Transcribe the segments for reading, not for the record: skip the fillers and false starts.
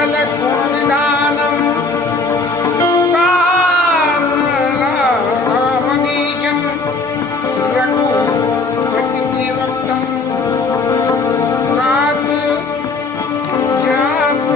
सकल गुण निधानम रामनीचम रघुपति प्रियवक्तम रात जात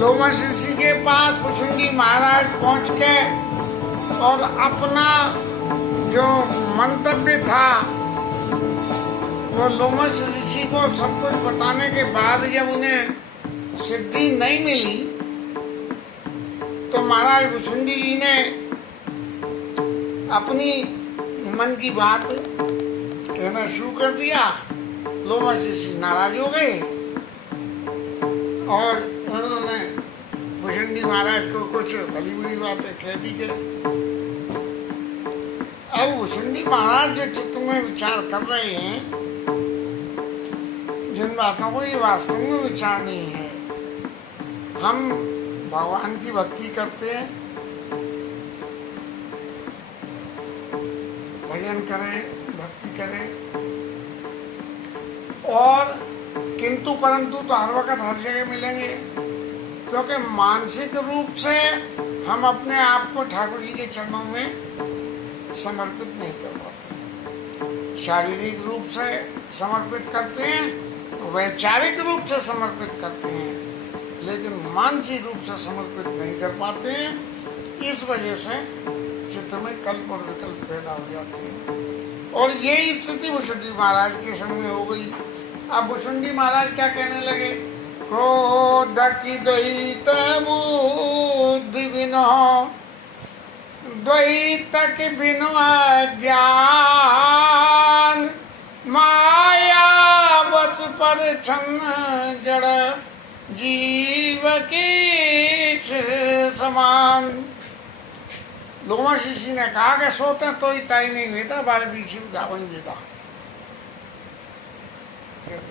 लोमश ऋषि के पास भुजंगी महाराज पहुंच के और अपना जो मंतव्य था वो लोमश ऋषि को सब कुछ बताने के बाद जब उन्हें सिद्धि नहीं मिली तो महाराज भुजंगी जी ने अपनी मन की बात कहना शुरू कर दिया। लोमश ऋषि नाराज हो गए और उन्होंने भुजंगी महाराज को कुछ भली बुरी बातें कह दी गई। अब भुजंगी महाराज जो चित्त में विचार कर रहे हैं जिन बातों को, ये वास्तव में विचार नहीं है। हम भगवान की भक्ति करते हैं, भजन करें, भक्ति करें, और किंतु परंतु तो हर वक्त हर जगह मिलेंगे, क्योंकि मानसिक रूप से हम अपने आप को ठाकुर जी के चरणों में समर्पित नहीं कर पाते। शारीरिक रूप से समर्पित करते हैं, वैचारिक रूप से समर्पित करते हैं, लेकिन मानसिक रूप से समर्पित नहीं कर पाते हैं। इस वजह से चित्त में कल्प और विकल्प पैदा हो जाते हैं और यही स्थिति भुजंगी महाराज के संग में हो गई। अब भुजंगी महाराज क्या कहने लगे? क्रोध की द्वैत बुद्धि बिनो द्वैत के बिनु अज्ञान माया बस पर छन्न जड़ जीव की समान। लोमश ऋषि ने कहा कि सोते तो ही ताई नहीं वेदा बारे बीच गावन वेदा,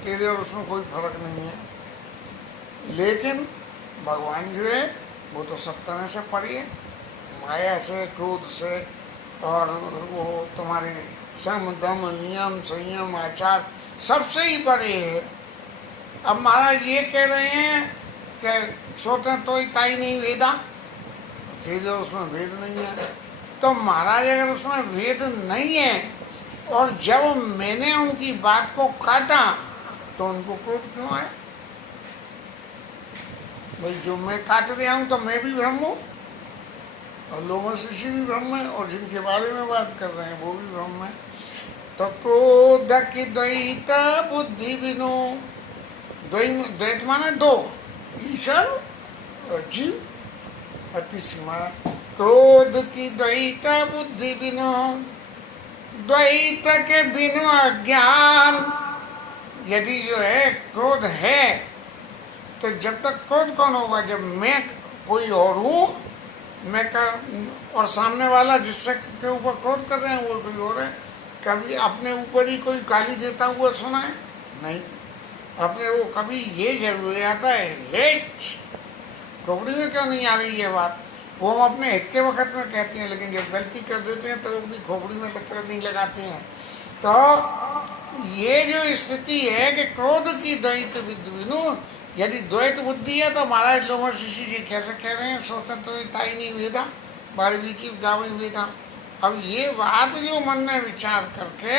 तेरे और उसमें कोई फर्क नहीं है। लेकिन भगवान जो है वो तो सब तरह से परे है, माया से, क्रोध से, और वो तुम्हारे सम दम नियम संयम आचार सबसे ही परे है। अब महाराज ये कह रहे हैं कि सोते तो ही ताई नहीं वेदा, तेरे और उसमें भेद नहीं है। तो महाराज अगर उसमें भेद नहीं है और जब मैंने उनकी बात को काटा तो उनको क्रोध क्यों आया? भाई जो मैं काट रहा हूं तो मैं भी ब्रह्म हूं और लोमश ऋषि भी ब्रह्म है और जिनके बारे में बात कर रहे हैं वो भी ब्रह्म है। तो क्रोध की द्वैत बुद्धि बिनु, द्वैत माने दो, ईश्वर और जीव, अति सीमा। क्रोध की द्वैत बुद्धि बिनु द्वैत के बिनु अज्ञान। यदि जो है क्रोध है तो जब तक क्रोध कौन होगा? जब मैं कोई और हूँ, मैं और सामने वाला जिससे के ऊपर क्रोध कर रहे हैं वो कोई और है। कभी अपने ऊपर ही कोई गाली देता हुआ सुना है? नहीं। अपने वो कभी ये जरूर आता है हिट, खोपड़ी में क्यों नहीं आ रही ये बात? वो हम अपने हित के वक्त में कहते हैं, लेकिन जब गलती कर देते हैं तो अपनी खोपड़ी में लकड़ नहीं लगाते हैं। तो ये जो स्थिति है कि क्रोध की द्वैत बिनु, यदि द्वैत बुद्धि है तो महाराज लोमश ऋषि जी कैसे कह रहे हैं? सोचते तो ताई नहीं वेदा बारी बीची गावन वेदा। अब ये बात जो मन में विचार करके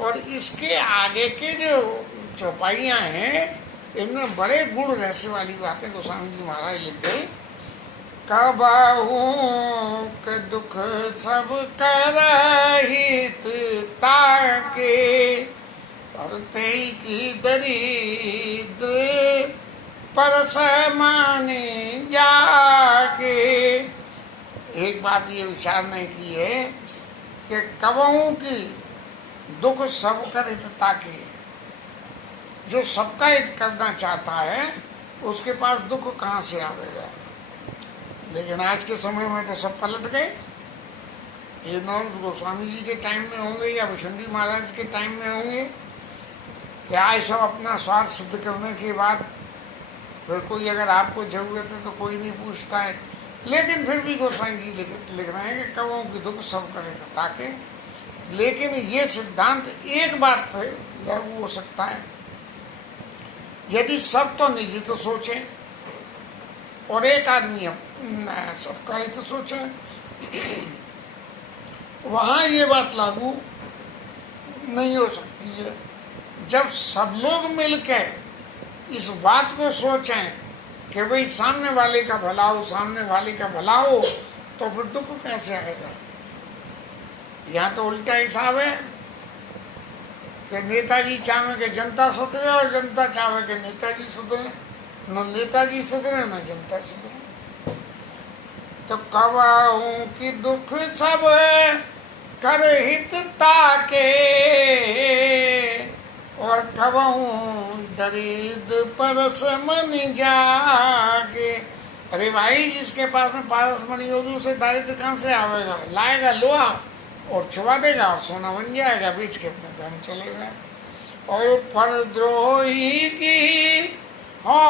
और इसके आगे के जो चौपाइयाँ हैं इनमें बड़े गुण रहस्य वाली बातें गोस्वामी जी महाराज लिख गए। कबहू के दुख सब करहित ताके, परते की दरिद्र परस माने जाके। एक बात ये विचारने की है कि कबहू की दुख सब कर हित ताके, जो सबका हित करना चाहता है उसके पास दुख कहाँ से आवेगा। लेकिन आज के समय में तो सब पलट गए। ये नॉर्म्स गोस्वामी जी के टाइम में होंगे या भुषुंडी महाराज के टाइम में होंगे कि आज सब अपना स्वार्थ सिद्ध करने के बाद फिर कोई अगर आपको जरूरत है तो कोई नहीं पूछता है। लेकिन फिर भी गोस्वामी जी लिख रहे हैं कि कबहू की दुख सब करे ताके। लेकिन ये सिद्धांत एक बात पर लागू हो सकता है, यदि सब तो निजी तो सोचे और एक आदमी सबका ही तो सोचे, वहाँ ये बात लागू नहीं हो सकती है। जब सब लोग मिलकर इस बात को सोचें कि भाई सामने वाले का भला हो, सामने वाले का भला हो, तो फिर दुख कैसे आएगा। यहाँ तो उल्टा हिसाब है कि नेताजी चाहे कि जनता सुधरे और जनता चाहे कि नेताजी सुधरे। न नेताजी सुधरे न जनता सुधरे। तो कबहू की दुख सब कर हित ताके, और कबहू दरिद्र परस मन जाके। अरे भाई, जिसके पास में पारस मणि होगी उसे दारिद्र कहाँ से आवेगा। लाएगा लोहा और छुपा देगा और सोना बन जाएगा, बेच के अपने काम चलेगा। और परद्रोही की हो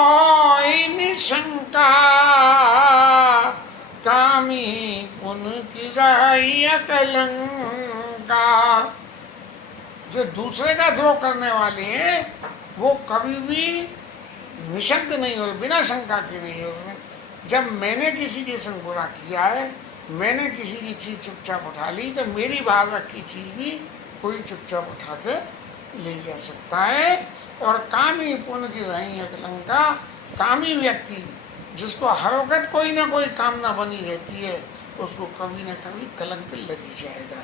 निशंका, कामी पुन की रही कलंका। जो दूसरे का द्रोह करने वाले हैं वो कभी भी निशंक नहीं हो, बिना शंका के नहीं हो। जब मैंने किसी के संग बुरा किया है, मैंने किसी की चीज चुपचाप उठा ली, तो मेरी बाहर रखी चीज भी कोई चुपचाप उठा के ले जा सकता है। और कामी पुण्य की रही है कलंका, कामी व्यक्ति जिसको हर वक्त कोई ना कोई कामना बनी रहती है, उसको कभी न कभी कलंक लगी जाएगा।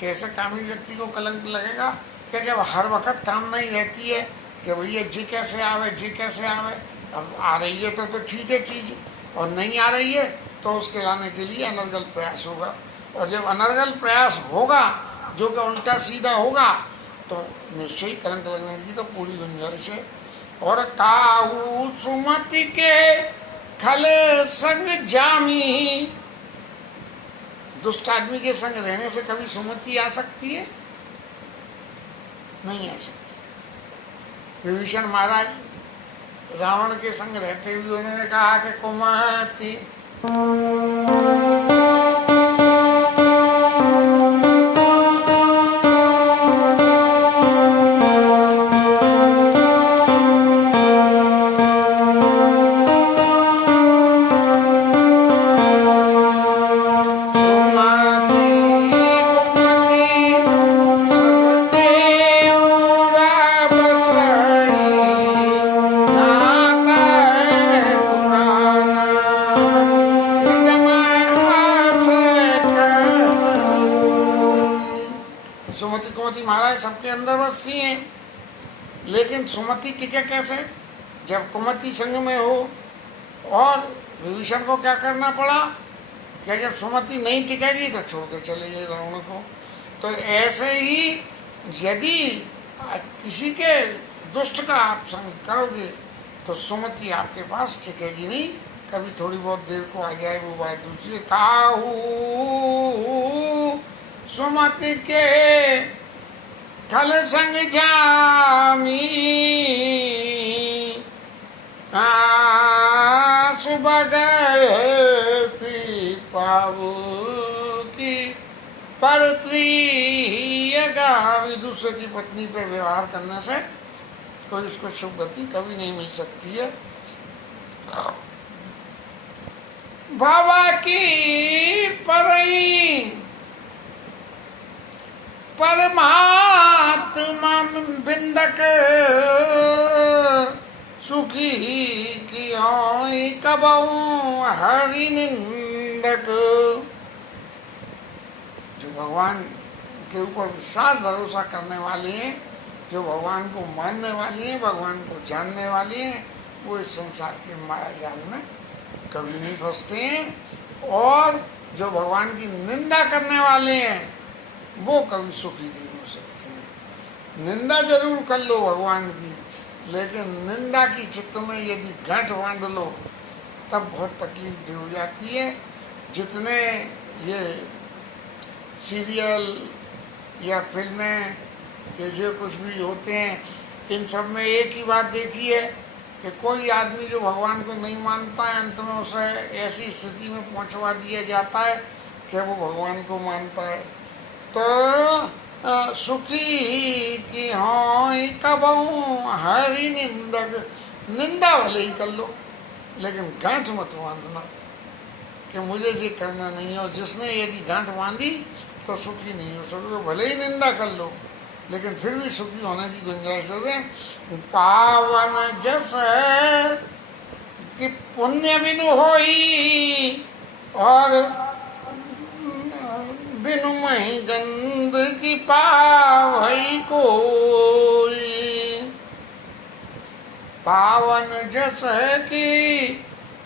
कैसे कामी व्यक्ति को कलंक लगेगा कि जब हर वक्त कामना ही रहती है कि भैया जी कैसे आवे, जी कैसे आवे। अब आ रही है तो ठीक है चीज़, और नहीं आ रही है तो उसके लाने के लिए अनर्गल प्रयास होगा। और जब अनर्गल प्रयास होगा जो कि उल्टा सीधा होगा तो निश्चय कलंक लगने की तो पूरी गुंजाइश है। और काहू सुमति के खल संग जामी, दुष्ट आदमी के संग रहने से कभी सुमति आ सकती है? नहीं आ सकती। विभीषण महाराज रावण के संग रहते हुए उन्होंने कहा कि कुमति महाराज सबके अंदर बसती हैं, लेकिन सुमति टिके कैसे जब कुमति संग में हो। और विभीषण को क्या करना पड़ा कि जब सुमति नहीं टिकेगी तो छोड़ के चले गए रावण को। तो ऐसे ही यदि किसी के दुष्ट का आप संग करोगे तो सुमति आपके पास टिकेगी नहीं, कभी थोड़ी बहुत देर को आ जाए वो बात दूसरी। काहू सुमति के खल संग जामी, सुबगति पावो की परत्रियगा। दूसरे की पत्नी पे व्यवहार करने से कोई उसको शुभ गति कभी नहीं मिल सकती है। बाबा की परई परमात्मा बिंदक, सुखी की कबहू हरि निंदक। जो भगवान के ऊपर विश्वास भरोसा करने वाले हैं, जो भगवान को मानने वाले हैं, भगवान को जानने वाले हैं, वो इस संसार के माया जाल में कभी नहीं फंसते हैं। और जो भगवान की निंदा करने वाले हैं वो कभी सुखी नहीं हो सकते। निंदा जरूर कर लो भगवान की, लेकिन निंदा की चित्त में यदि गांठ बांध लो तब बहुत तकलीफ हो जाती है। जितने ये सीरियल या फिल्में ये जो कुछ भी होते हैं, इन सब में एक ही बात देखी है कि कोई आदमी जो भगवान को नहीं मानता है, अंत में उसे ऐसी स्थिति में पहुंचवा दिया जाता है कि वो भगवान को मानता है। तो सुखी की होई कबहू हरि निंदक। निंदा भले ही कर लो, लेकिन गांठ मत बांधना कि मुझे ये करना नहीं है। जिसने यदि गांठ बांधी तो सुखी नहीं हो सकोगे। भले ही निंदा कर लो, लेकिन फिर भी सुखी होने की गुंजाइश है। पावन जस कि पुण्य बिनु होई और बिनु मही गंध की पावई कोई। पावन जस है कि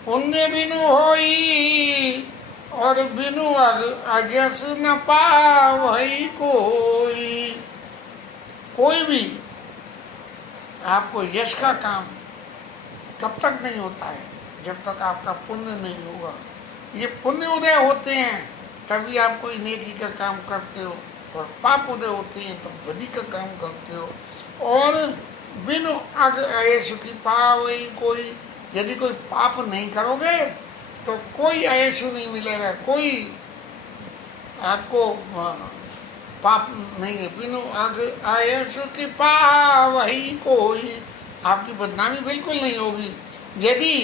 पुण्य बिनु होई और बिनु अजस न पावई कोई। कोई भी आपको यश का काम कब तक नहीं होता है, जब तक आपका पुण्य नहीं होगा। ये पुण्य उदय होते हैं तभी आप कोई नेकी का काम करते हो, और पाप उदय होते हैं तब बदी का काम करते हो। और बिनु अग अयश की पावई कोई। यदि कोई पाप नहीं करोगे तो कोई अयशु नहीं मिलेगा, कोई आपको पाप नहीं है। बिनु अग अयशु की पावई कोई। आपकी बदनामी बिल्कुल नहीं होगी यदि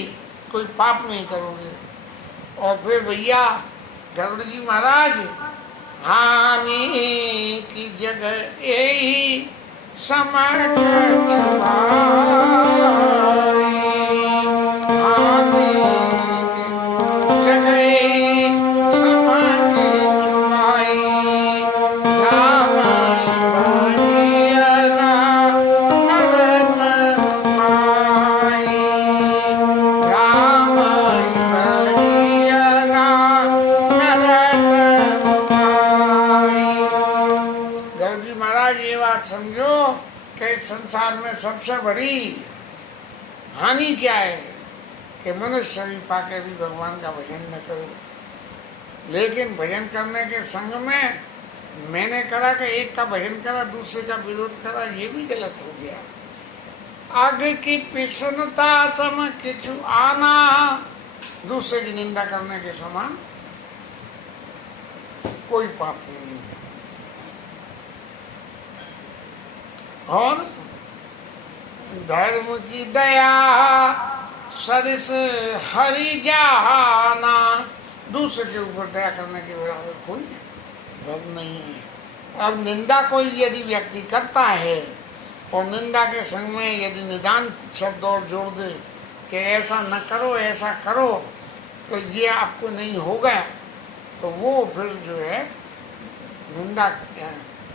कोई पाप नहीं करोगे। और फिर भैया गरुड़ जी महाराज, हानि की जगह यही समट छुपाई। हानि की जगह यही समट छुपाई। जामई बनियना नरतन पाई। जामई बनियना गरुड़ जी महाराज ये बात समझो कि इस संसार में सबसे बड़ी हानि क्या है कि मनुष्य शरीर पाके भी भगवान का भजन न करो। लेकिन भजन करने के संग में मैंने करा कि एक का भजन करा दूसरे का विरोध करा, ये भी गलत हो गया। आगे की पिछुनता सम किचु आना, दूसरे की निंदा करने के समान कोई पाप नहीं है। और धर्म की दया सरिस हरि जाना, दूसरे के ऊपर दया करने के बराबर कोई धर्म नहीं है। अब निंदा कोई यदि व्यक्ति करता है और निंदा के संग में यदि निदान शब्द और जोड़ दे कि ऐसा न करो ऐसा करो तो ये आपको नहीं होगा, तो वो फिर जो है निंदा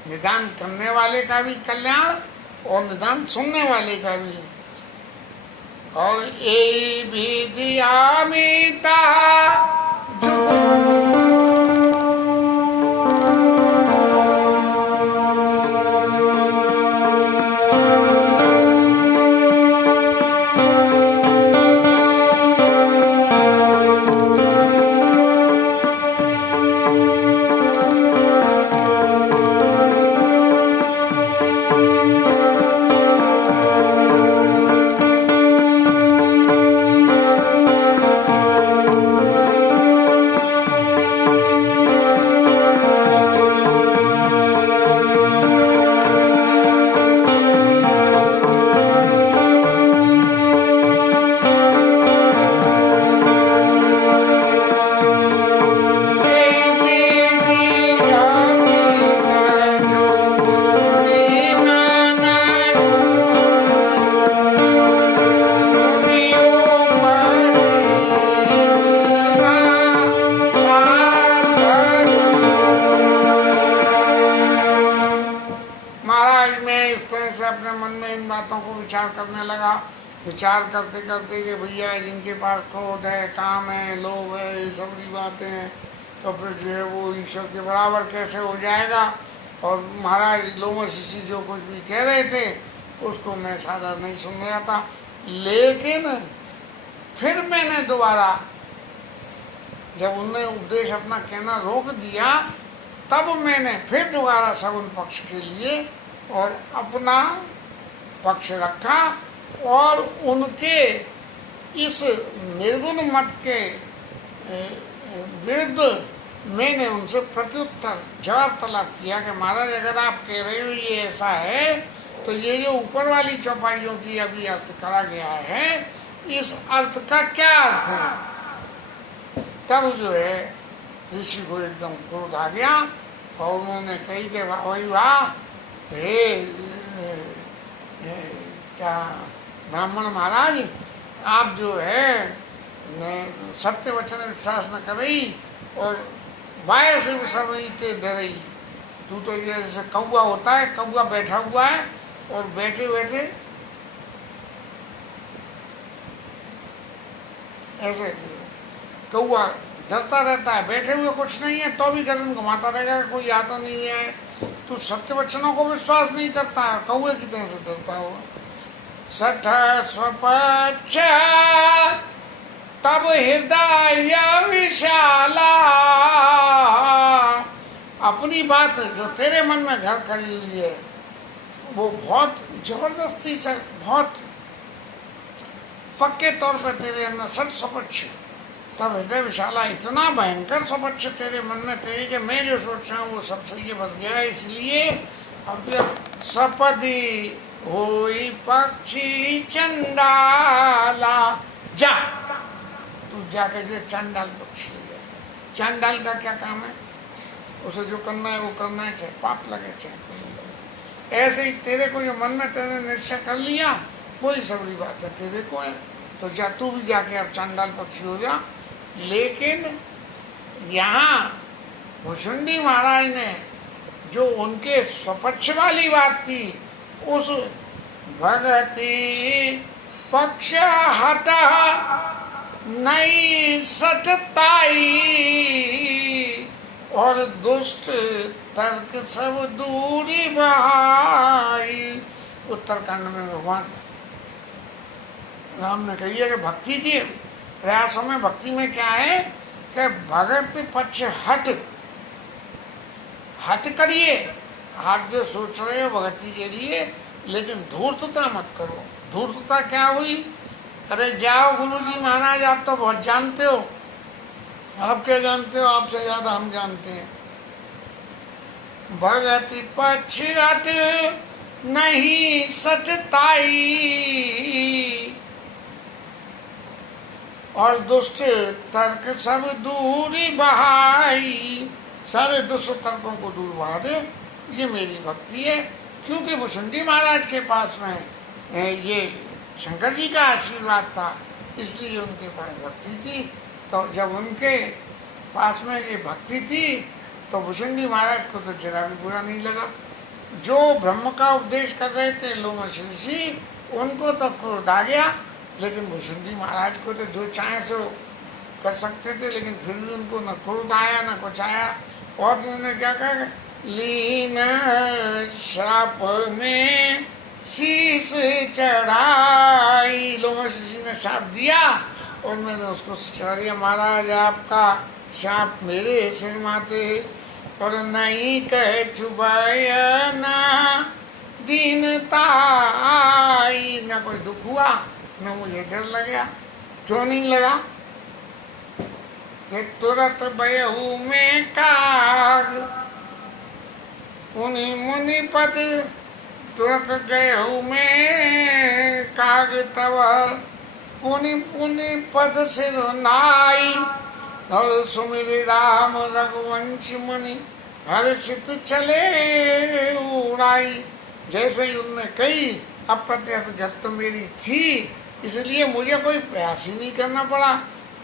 निदान करने वाले का भी कल्याण और निदान सुनने वाले का भी। और ए भी दिया मीता जुग विचार करने लगा। विचार करते करते कि भैया जिनके पास क्रोध है, काम है, लोभ है, ये सब बड़ी बातें हैं, तो फिर जो है वो ईश्वर के बराबर कैसे हो जाएगा। और महाराज लोमश ऋषि जो कुछ भी कह रहे थे उसको मैं सारा नहीं सुन रहा था। लेकिन फिर मैंने दोबारा जब उनने उपदेश अपना कहना रोक दिया, तब मैंने फिर दोबारा सगुन पक्ष के लिए और अपना पक्ष रखा और उनके इस निर्गुण मत के विरुद्ध मैंने उनसे प्रत्युत्तर जवाब तलब किया कि महाराज अगर आप कह रहे हो ये ऐसा है, तो ये जो ऊपर वाली चौपाइयों की अभी अर्थ करा गया है, इस अर्थ का क्या अर्थ है। तब जो है ऋषि को एकदम क्रोध आ गया और उन्होंने कही कि भाई वाह, हे क्या ब्राह्मण महाराज, आप जो है सत्य वचन विश्वास न करई और वाय से समझते डरई। तू तो जैसे कौआ होता है, कौआ बैठा हुआ है और बैठे बैठे ऐसे कौआ डरता रहता है, बैठे हुए कुछ नहीं है तो भी गर्दन घुमाता रहेगा, कोई आता नहीं रहा है। तू सत्य वचनों को विश्वास नहीं करता, कौए की तरह से डरता हो। सठ स्वपक्ष तब हृदय विशाला, अपनी बात जो तेरे मन में घर करी हुई है वो बहुत जबरदस्ती से, बहुत पक्के तौर पर तेरे अंदर सठ स्वपक्ष, तब हृदय विशाला, इतना भयंकर स्वपक्ष तेरे मन में तेरे कि मैं जो सोच रहा हूँ वो सब सही है, बस गया। इसलिए अब तो सपदी होई पक्षी चंडाला, जा तू जाके जो चंडाल पक्षी है। चंडाल का क्या काम है, उसे जो करना है वो करना है, चाहे पाप लगे चाहे पुण्य लगे। ऐसे ही तेरे को जो मन में तेरे निश्चय कर लिया वही सबरी बात है तेरे को है, तो जा तू भी जाके अब चंडाल पक्षी हो जा। लेकिन यहाँ भुषुंडी महाराज ने जो उनके स्वपक्ष वाली बात थी, उस भगति पक्ष हटा नहीं सटताई और दुष्ट तर्क सब दूरी बहाई। उत्तरकांड में भगवान राम ने कही है कि भक्ति के प्रयासों में, भक्ति में क्या है कि भगत पक्ष हट करिए, आप जो सोच रहे हो भक्ति के लिए, लेकिन धूर्तता मत करो। धूर्तता क्या हुई, अरे जाओ गुरुजी महाराज आप तो बहुत जानते हो, आप क्या जानते हो, आपसे ज्यादा हम जानते हैं। भगति पक्ष हट नहीं सचताई और दुष्ट तर्क सब दूरी बहाई, सारे दुष्ट तर्कों को दूर बहा दे, ये मेरी भक्ति है। क्योंकि भुषुंडी महाराज के पास में ये शंकर जी का आशीर्वाद था, इसलिए उनके पास भक्ति थी। तो जब उनके पास में ये भक्ति थी तो भुषुंडी महाराज को तो जरा भी बुरा नहीं लगा। जो ब्रह्म का उपदेश कर रहे थे लोमश ऋषि, उनको तो क्रोध आ गया, लेकिन भुषुंडी महाराज को तो जो चाहे सो कर सकते थे, लेकिन फिर भी उनको न क्रोध आया न कुछ आया। और उन्होंने क्या कहा, लीन श्राप में शीश चढ़ाई। लोमश ऋषि ने श्राप दिया और मैंने उसको चढ़ा दिया, महाराज आपका श्राप मेरे सिर माथे। और नहीं कहे छुपाया ना दीनता आई, ना कोई दुख हुआ न मुझे डर लगा। क्यों नहीं लगा कि तुरंत बयहू में काग मुनि मुनि पद, तुरंत गयहू में काग तब पुनि पुनि पद सिर नाई। और सुमिर राम रघुवंश मुनि हर्षित चले उड़ाई। जैसे ही उनने कही अप्रत्यक्ष घट तो मेरी थी, इसलिए मुझे कोई प्रयास ही नहीं करना पड़ा।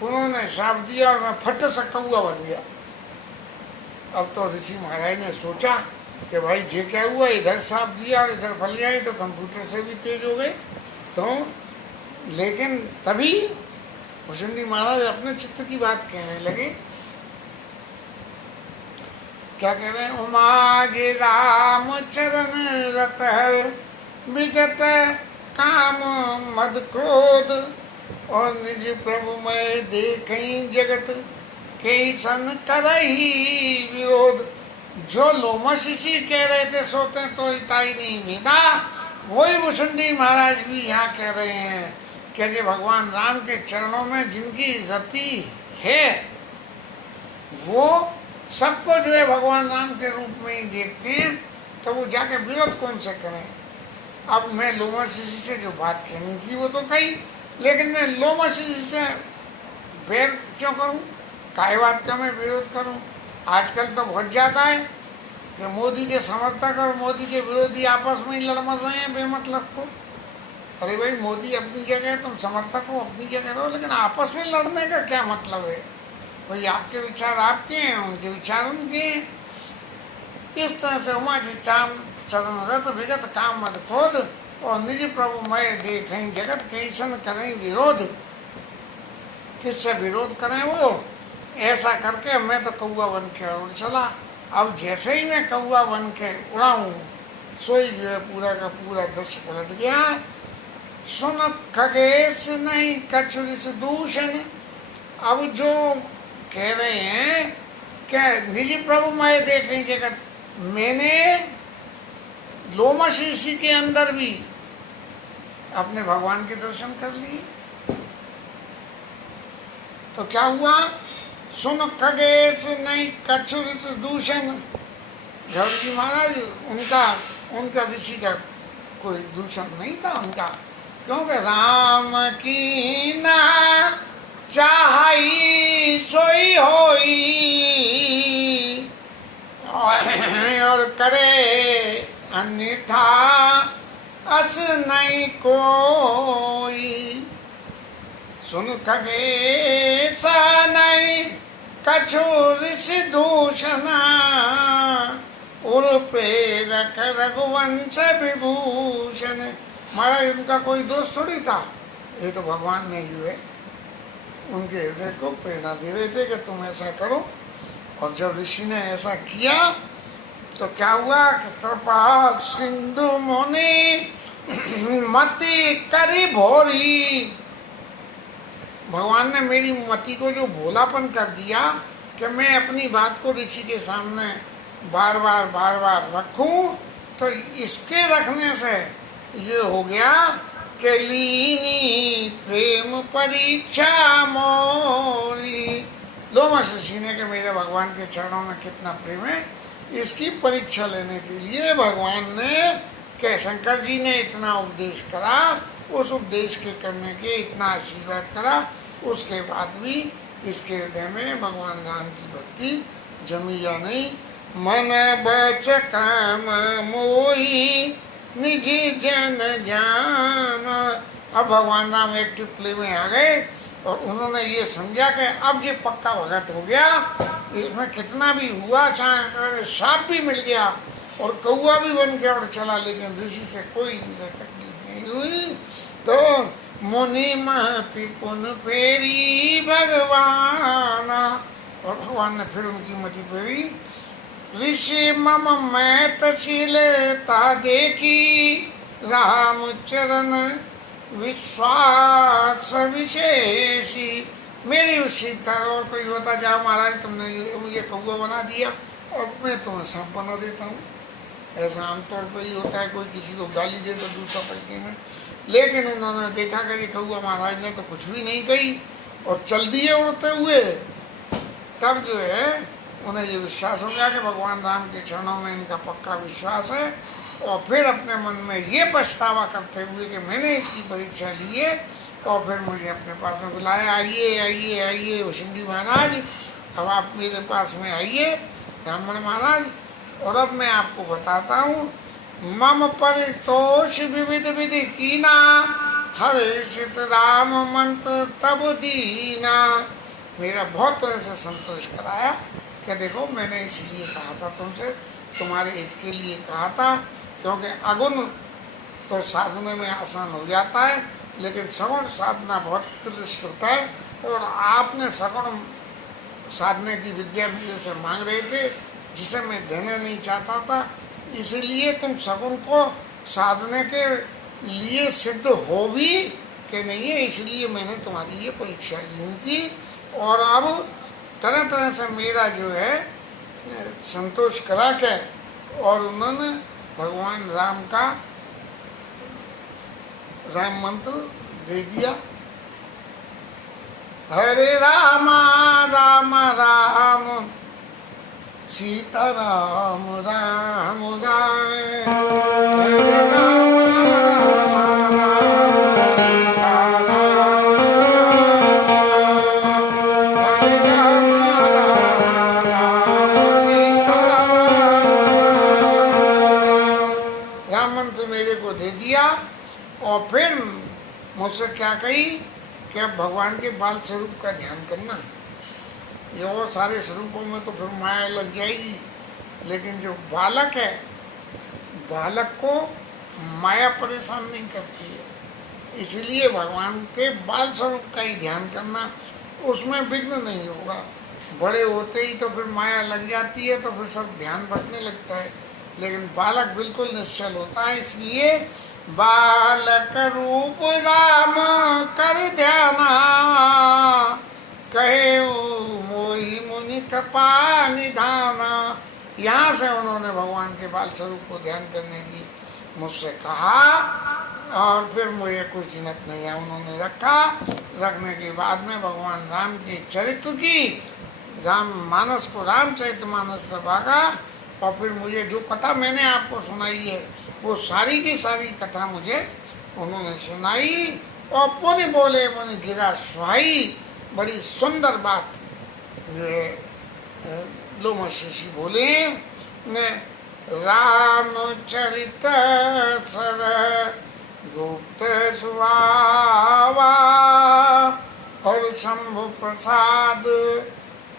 उन्होंने श्राप दिया और मैं फट सा कौआ बन गया। अब तो ऋषि महाराज ने सोचा कि भाई ये क्या हुआ, इधर श्राप दिया और इधर फल गया, तो कंप्यूटर से भी तेज हो गए। तो लेकिन तभी भुषुंडी महाराज अपने चित्त की बात कहने लगे। क्या कह रहे हैं? उमागे राम चरण रत विगत काम मद क्रोध, और निज प्रभु मैं देखई जगत कई सन करही विरोध। जो लोमश ऋषि कह रहे थे सोते तो इताई नहीं मीना, वही भुषुंडी महाराज भी यहाँ कह रहे हैं कि जो भगवान राम के चरणों में जिनकी रति है वो सबको जो है भगवान राम के रूप में ही देखते हैं, तो वो जाके विरोध कौन से करें। अब मैं लोमश ऋषि से जो बात कहनी थी वो तो कही, लेकिन मैं लोमश ऋषि से बैर क्यों करूं? काय बात का मैं विरोध करूं? आजकल तो बहुत ज़्यादा है कि मोदी के समर्थक और मोदी के विरोधी आपस में ही लड़ मर रहे हैं बेमतलब को। अरे भाई, मोदी अपनी जगह, तुम समर्थक हो अपनी जगह रहो, लेकिन आपस में लड़ने का क्या मतलब है? भाई आपके विचार आपके हैं, उनके विचार उनके हैं। इस तरह से उमा जी चाम चरण रत विगत काम मद क्रोध, और निज प्रभु मैं देखें जगत कैसन करें विरोध। किससे विरोध करें? वो ऐसा करके मैं तो कौआ बन के उड़ चला। अब जैसे ही मैं कौआ बन के उड़ा हूँ, सोई जो है पूरा का पूरा दृश्य पलट गया। सुन खगेश नहीं कछुरिस दूषण। अब जो कह रहे हैं कि निज प्रभु मैं देखें जगत, मैंने लोमश ऋषि के अंदर भी अपने भगवान के दर्शन कर लिए। तो क्या हुआ? सुन खगेश नहीं कछुरिस दूषण। गौर जी महाराज उनका ऋषि का कोई दूषण नहीं था उनका, क्योंकि राम की ना चाहई सोई होई, और करे अन्यथा अस नहीं कोई। सुन खगेश नहीं कछुरिस दूषणा, उर प्रेरक रघुवंश विभूषण। महाराज उनका कोई दोष थोड़ी था, ये तो भगवान ने जो है उनके हृदय को प्रेरणा दे रहे थे कि तुम ऐसा करो। और जब ऋषि ने ऐसा किया तो क्या हुआ कि कृपा सिंधु मुनि मति करी भोरी। भगवान ने मेरी मति को जो भोलापन कर दिया कि मैं अपनी बात को ऋषि के सामने बार बार रखूं, तो इसके रखने से ये हो गया कि लीनी प्रेम परीक्षा मोरी। लोमश ऋषि ने कि मेरे भगवान के चरणों में कितना प्रेम है, इसकी परीक्षा लेने के लिए भगवान ने कि शंकर जी ने इतना उपदेश करा, उस उपदेश के करने के इतना आशीर्वाद करा, उसके बाद भी इसके हृदय में भगवान राम की भक्ति जमी या नहीं। मन बच काम मोही निजी जन जान। अब भगवान राम एक्टिव प्ले में आ गए और उन्होंने ये समझा कि अब ये पक्का भगत हो गया, इसमें कितना भी हुआ, चाहे सांप भी मिल गया और कौआ भी बन के और चला, लेकिन ऋषि से कोई तकलीफ नहीं हुई। तो मुनि महति पुन फेरी भगवान, और भगवान ने फिर उनकी मति फेरी। ऋषि मम मैं तशीलता देखी, राम चरण विश्वास विशेषी। मेरी उसी तरह और कोई होता जाओ महाराज, तुमने मुझे कौआ बना दिया और मैं तुम्हें सांप बना देता हूँ। ऐसा आमतौर पर ही होता है, कोई किसी को गाली दे तो दूसरा पलटे में। लेकिन इन्होंने देखा कि कौआ महाराज ने तो कुछ भी नहीं कही और चल दिए उड़ते हुए। तब जो है उन्हें ये विश्वास हो गया कि भगवान राम के चरणों में इनका पक्का विश्वास है, और फिर अपने मन में ये पछतावा करते हुए कि मैंने इसकी परीक्षा ली है, और फिर मुझे अपने पास में बुलाया, आइए आइए आइए भुषुंडी महाराज, अब आप मेरे पास में आइए ब्राह्मण महाराज, और अब मैं आपको बताता हूँ। मम परितोष विविध विधि कीना, हर्षित राम मंत्र तब दीना। मेरा बहुत तरह से संतोष कराया कि देखो मैंने इसलिए कहा था तुमसे, तुम्हारे हित के लिए कहा था, क्योंकि अगुण तो साधने में आसान हो जाता है। लेकिन सगुण साधना बहुत क्लिष्ट होता है। और आपने सगुण साधने की विद्या मेरे से मांग रहे थे, जिसे मैं देना नहीं चाहता था, इसीलिए तुम सगुण को साधने के लिए सिद्ध हो भी कि नहीं है, इसलिए मैंने तुम्हारी ये परीक्षा ली थी। और अब तरह तरह से मेरा जो है संतोष करा के और उन्होंने भगवान राम का राम मंत्र दे दिया। हरे राम राम राम सीता राम राम राम, हरे राम राम राम सीता राम राम, हरे राम राम राम सीता राम। राम मंत्र मेरे को दे दिया और फिर मुझसे क्या कही कि अब भगवान के बाल स्वरूप का ध्यान करना। ये और सारे स्वरूपों में तो फिर माया लग जाएगी, लेकिन जो बालक है, बालक को माया परेशान नहीं करती है, इसलिए भगवान के बाल स्वरूप का ही ध्यान करना, उसमें विघ्न नहीं होगा। बड़े होते ही तो फिर माया लग जाती है, तो फिर सब ध्यान भटकने लगता है। लेकिन बालक बिल्कुल निश्चल होता है, इसलिए बालक रूप राम कर ध्याना, कहे मोहि मुनि कृपा निधाना। यहाँ से उन्होंने भगवान के बाल स्वरूप को ध्यान करने की मुझसे कहा और फिर मुझे कुछ दिन अपने यहाँ उन्होंने रखा। रखने के बाद में भगवान राम के चरित्र की, राम मानस को रामचरित मानस से भागा और फिर मुझे जो कथा मैंने आपको सुनाई है वो सारी की सारी कथा मुझे उन्होंने सुनाई। और पुण्य बोले मुनि गिरा सुहाई, बड़ी सुंदर बात लोमश ऋषि बोले। रामचरित सर गुप्त सुहावा और शंभु प्रसाद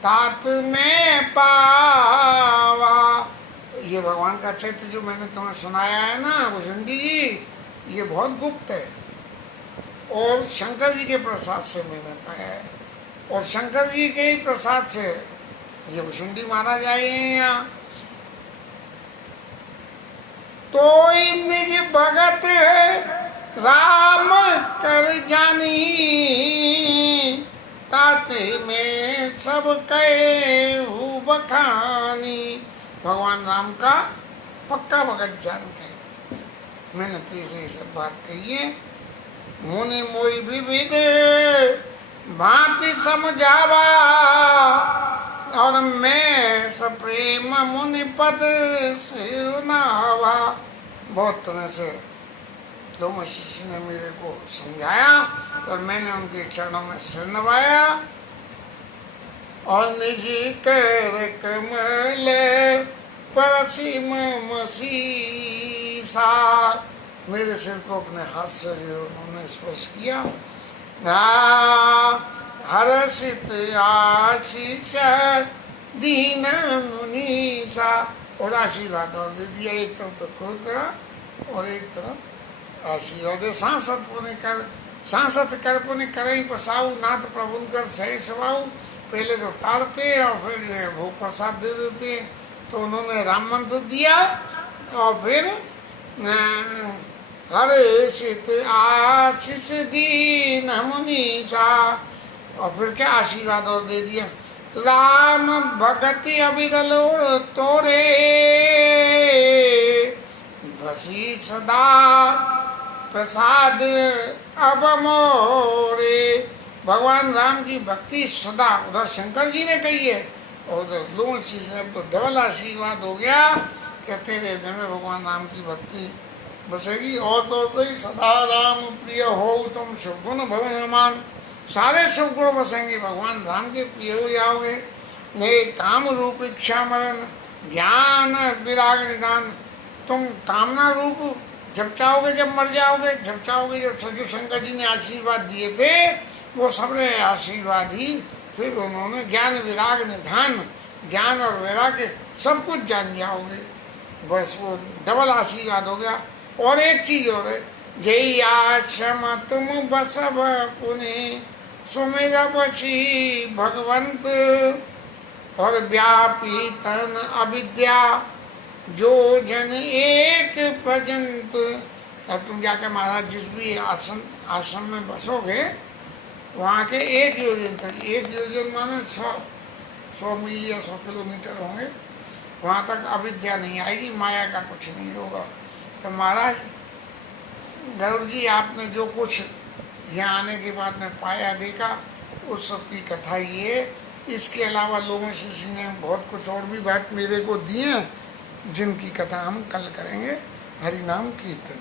तात में पावा। ये भगवान का चरित्र जो मैंने तुम्हें सुनाया है ना भुषुंडी जी, ये बहुत गुप्त है और शंकर जी के प्रसाद से मैंने पाया है। और शंकर जी के ही प्रसाद से ये भुषुंडी महाराज आए हैं यहाँ। तो निज भगत राम कर जानी, ताते में सब कहे बखानी। भगवान राम का पक्का भगत जान के मैंने तेरे सब बात कही है। मुनि मोई विविध भांति समझावा और मैं सप्रेम मुनि पद सिर नहावा। बहुत तरह से लोमश ऋषि ने मेरे को समझाया और मैंने उनके चरणों में सिर नवाया और निज कर कमल परसिम मसीसा, मेरे सिर को अपने हाथ से उन्होंने स्पर्श किया। हर्षित आशीष दीन मुनीसा, और आशीर्वाद और दे दिया। एक तरफ तो क्रोध करा और एक तरफ आशीर्वाद। सांसद पुण्य कर, सांसद कर पुण्य करई पसाऊ, नाथ प्रभुन कर सह सवाऊ। पहले तो ताड़ते और फिर भोग प्रसाद दे देते। तो उन्होंने राम मंत्र दिया और फिर हर्षित आशीष दीन मुनीसा, और फिर क्या आशीर्वाद और दे दिया। राम भगति अविरल तोरे बसी सदा प्रसाद अब मोरे। भगवान राम की भक्ति सदा, उधर शंकर जी ने कही है और उधर लोमश जी से तो डबल आशीर्वाद हो गया कि तेरे हृदय में भगवान राम की भक्ति बसेगी। और तो ही सदा राम प्रिय हो तुम शुभगुण भवन, सारे शुभ गुण बसेंगे, भगवान राम के प्रिय हो जाओगे। ने काम रूप इच्छा मरण ज्ञान विराग निदान, तुम कामना रूप जब चाहोगे जब मर जाओगे, जब चाहोगे जब सजू शंकर जी ने आशीर्वाद दिए थे वो सबने आशीर्वाद ही फिर उन्होंने ज्ञान विराग निधान, ज्ञान और वैराग्य सब कुछ जान जाओगे। बस वो डबल आशीर्वाद हो गया। और एक चीज और है, जय आश्रम तुम बसब पुने सुमेरा बची भगवंत, और व्यापी तन अविद्या जो जन एक पर्यंत। अब तुम जाकर महाराज जिस भी आश्रम में बसोगे वहाँ के 1 योजन तक, 1 योजन माने 100 मील या 100 किलोमीटर होंगे, वहाँ तक अविद्या नहीं आएगी, माया का कुछ नहीं होगा। तो महाराज गरुड़ जी आपने जो कुछ यहाँ आने के बाद में पाया देखा उस सब की कथा ये। इसके अलावा लोमश ऋषि ने बहुत कुछ और भी बात मेरे को दिए जिनकी कथा हम कल करेंगे। हरि नाम कीर्तन।